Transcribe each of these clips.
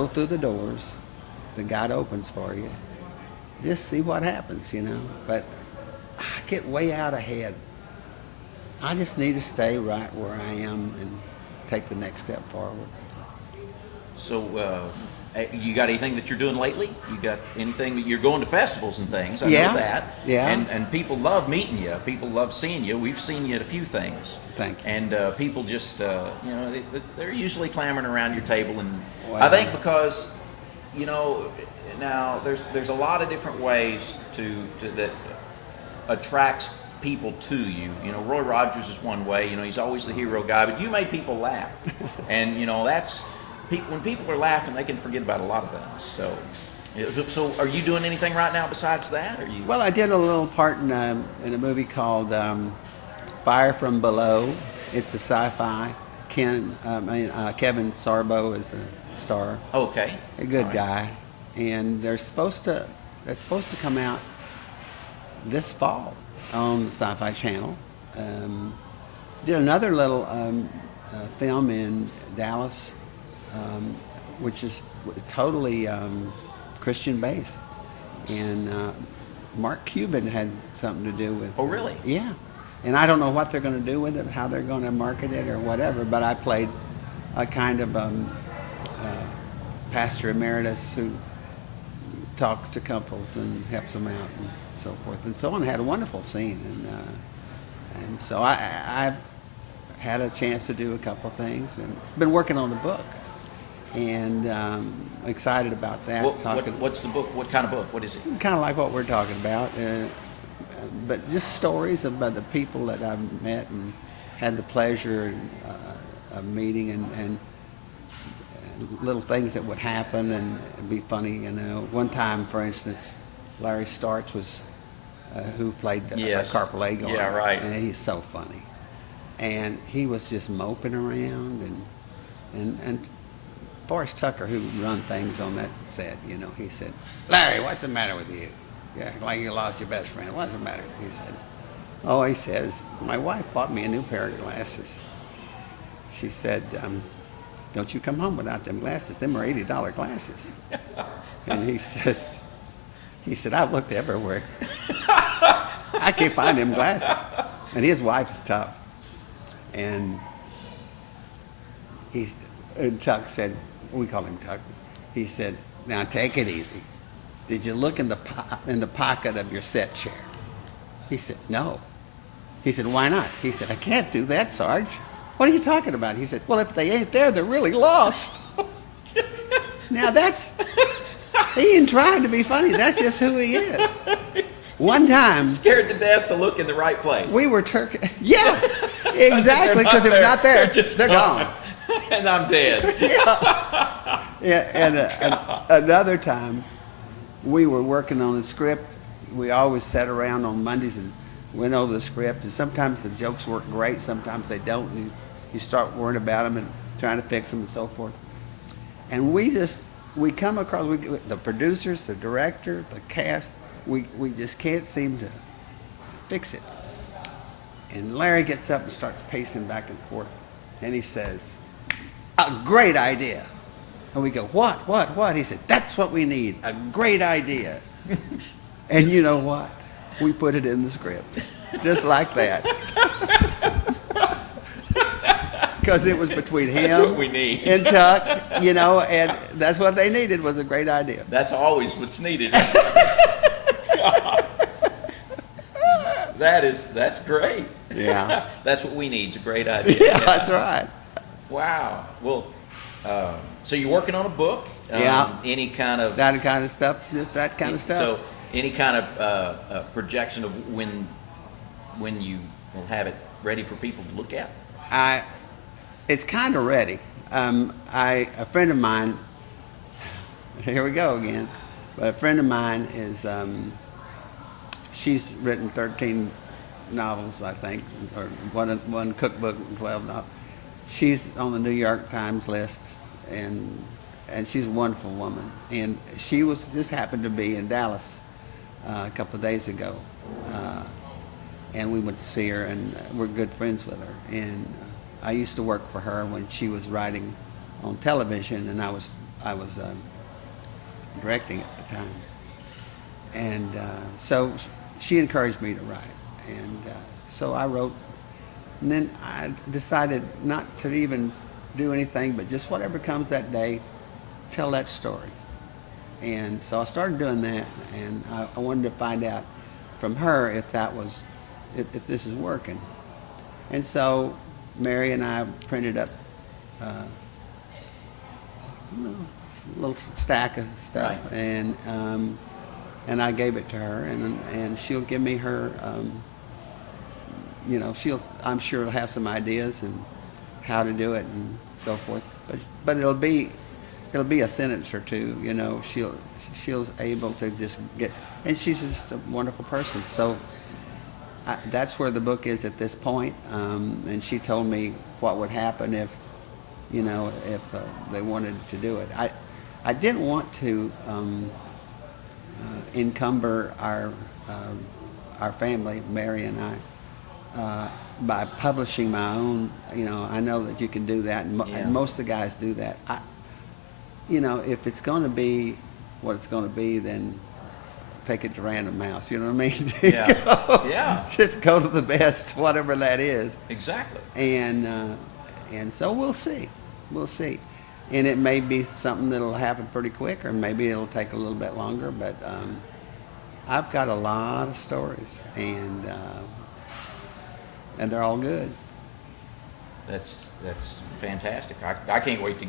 go through the doors that God opens for you. Just see what happens, you know. But I get way out ahead. I just need to stay right where I am and take the next step forward. So, you got anything that you're doing lately? You got anything that you're going to festivals and things? I Yeah, know that. yeah. And people love meeting you. People love seeing you. We've seen you at a few things. Thank you. And people just, they're usually clamoring around your table. And I Wow. think because, now there's a lot of different ways to that attracts people to you. Roy Rogers is one way. He's always the hero guy, but you made people laugh, and that's when people are laughing, they can forget about a lot of things. So are you doing anything right now besides that? Are you? Well, I did a little part in a movie called Fire from Below. It's a sci-fi. Kevin Sorbo is a star. Okay. A good All right. guy, and that's supposed to come out this fall on the Sci-Fi Channel. Did another little film in Dallas, which is totally Christian based, and Mark Cuban had something to do with. Oh, really? Yeah, and I don't know what they're going to do with it, how they're going to market it or whatever. But I played a kind of pastor emeritus who talks to couples and helps them out and so forth and so on. Had a wonderful scene, and so I've had a chance to do a couple things and been working on the book, and excited about that. What's the book? What kind of book? What is it? Kind of like what we're talking about, but just stories about the people that I've met and had the pleasure of meeting, and little things that would happen and be funny. One time, for instance, Larry Starks was who played Yes. Carpalago. Yeah, right. And he's so funny, and he was just moping around, and Forrest Tucker, who run things on that set, he said, "Larry, what's the matter with you? Yeah, like you lost your best friend. What's the matter?" He said, "Oh," he says, "my wife bought me a new pair of glasses. She said, don't you come home without them glasses. Them are $80 glasses." And he said, "I've looked everywhere. I can't find them glasses." And his wife is tough. And Tuck said, we call him Tuck, he said, "Now take it easy. Did you look in the pocket of your set chair?" He said, "No." He said, "Why not?" He said, "I can't do that, Sarge." "What are you talking about?" He said, "Well, if they ain't there, they're really lost." Now he ain't trying to be funny. That's just who he is. One time, Scared to death to look in the right place. we were yeah, exactly, because if they're not there, they're gone. And I'm dead. Yeah, and another time, we were working on a script. We always sat around on Mondays and went over the script, and sometimes the jokes work great, sometimes they don't, and you start worrying about them and trying to fix them and so forth. And we come across, the producers, the director, the cast, we just can't seem to fix it. And Larry gets up and starts pacing back and forth, and he says, "A great idea." And we go, What? He said, "That's what we need, a great idea." And you know what? We put it in the script, just like that. Because it was between him That's what we need. and Tuck, and that's what they needed, was a great idea. That's always what's needed. That's great. Yeah. That's what we need. It's a great idea. Yeah, that's right. Wow. Well, so you're working on a book? Yeah. Any kind of That kind of stuff, just that kind of stuff. So, any kind of projection of when you will have it ready for people to look at? It's kind of ready. A friend of mine, here we go again, but a friend of mine is, she's written 13 novels, I think, or one cookbook and 12 novels. She's on the New York Times list, and she's a wonderful woman. And she just happened to be in Dallas a couple of days ago, and we went to see her, and we're good friends with her. And I used to work for her when she was writing on television, and I was directing at the time, and so she encouraged me to write, and so I wrote, and then I decided not to even do anything, but just whatever comes that day, tell that story. And so I started doing that, and I wanted to find out from her if if this is working. And so Mary and I printed up a little stack of stuff, Right. and I gave it to her, and she'll give me her, I'm sure will have some ideas and how to do it and so forth. But it'll be a sentence or two, she'll able to just get, and she's just a wonderful person. So that's where the book is at this point. And she told me what would happen if they wanted to do it. I didn't want to encumber our family, Mary and I, by publishing my own. I know that you can do that, and most of the guys do that. If it's going to be what it's going to be, then take it to Random House. You know what I mean? Yeah. Yeah. Just go to the best, whatever that is. Exactly. And so we'll see. We'll see. And it may be something that'll happen pretty quick, or maybe it'll take a little bit longer. But I've got a lot of stories, and they're all good. That's fantastic. I can't wait to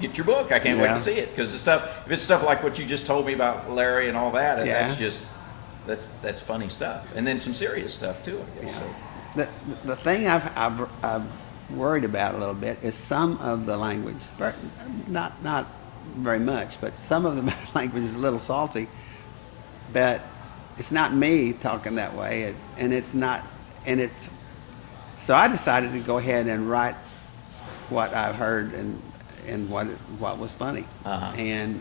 get your book. I can't wait to see it, because if it's stuff like what you just told me about Larry and all that, that's funny stuff, and then some serious stuff too, I guess. Yeah. So. The thing I've worried about a little bit is some of the language, not very much, but some of the language is a little salty. But it's not me talking that way, so I decided to go ahead and write what I've heard and what was funny. Uh-huh. And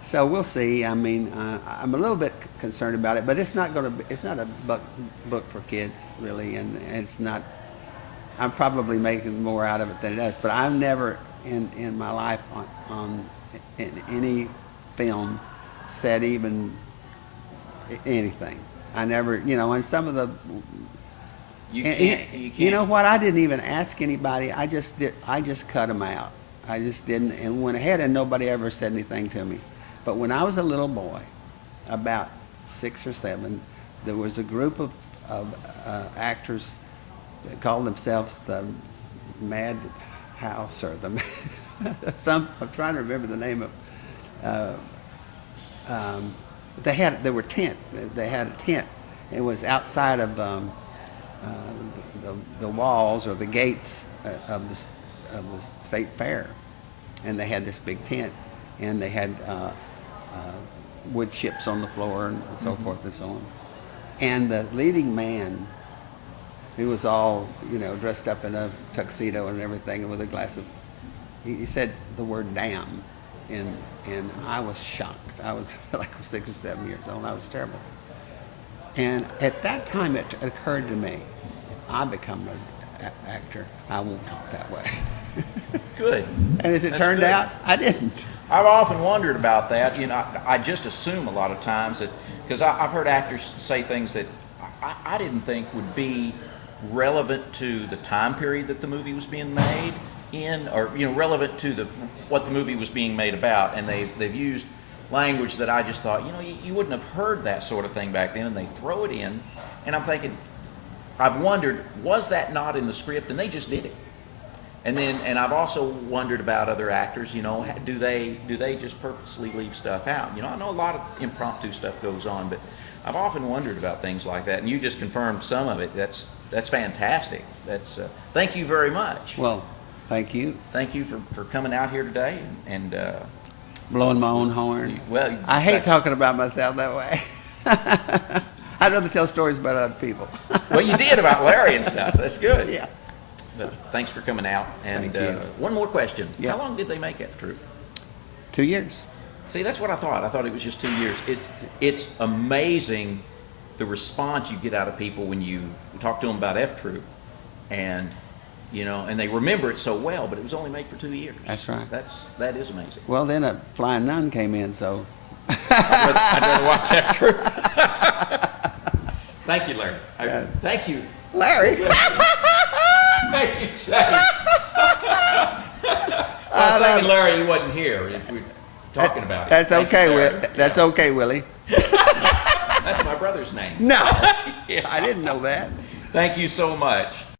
so we'll see. I mean, I'm a little bit concerned about it, but it's not a book for kids really, and it's not. I'm probably making more out of it than it does. But I've never in my life in any film said even anything. I never, and some of the. You can't. You know what? I didn't even ask anybody. I just cut them out. I just didn't, and went ahead, and nobody ever said anything to me. But when I was a little boy, about 6 or 7, there was a group of actors that called themselves the Mad House, or I'm trying to remember the name of. They had a tent. It was outside of the walls or the gates of the state fair, and they had this big tent, and they had wood chips on the floor and so Mm-hmm. forth and so on. And the leading man, who was all dressed up in a tuxedo and everything, and with a glass of, he said the word "damn," and I was shocked. I was like 6 or 7 years old. I was terrible. And at that time, it occurred to me, I become an actor, I won't talk that way. Good. And as it That's turned good. out, I didn't. I've often wondered about that. I just assume a lot of times that, because I've heard actors say things that I didn't think would be relevant to the time period that the movie was being made in, or relevant to what the movie was being made about, and they've used language that I just thought, you wouldn't have heard that sort of thing back then, and they throw it in, and I'm thinking, I've wondered, was that not in the script, and they just did it? And I've also wondered about other actors, do they just purposely leave stuff out? I know a lot of impromptu stuff goes on, but I've often wondered about things like that, and you just confirmed some of it. That's fantastic. Thank you very much. Well, thank you. Thank you for coming out here today and Blowing my own horn. well, I hate talking about myself that way. I'd rather tell stories about other people. Well, you did about Larry and stuff. That's good. Yeah. But thanks for coming out. And Thank you. one more question. Yeah. How long did they make F Troop? 2 years. See, that's what I thought. I thought it was just 2 years. It's amazing the response you get out of people when you talk to them about F Troop, and you know, and they remember it so well, but it was only made for 2 years. That's right. That is amazing. Well, then a flying nun came in, so. I'd rather watch that through. Thank you, Larry. Yeah. Thank you. Larry. Thank you, James. I was thinking Larry, he wasn't here. If we're talking about it. That's Thank okay, you, Larry. That's Yeah. okay, Willie. That's my brother's name. No, Yeah. I didn't know that. Thank you so much.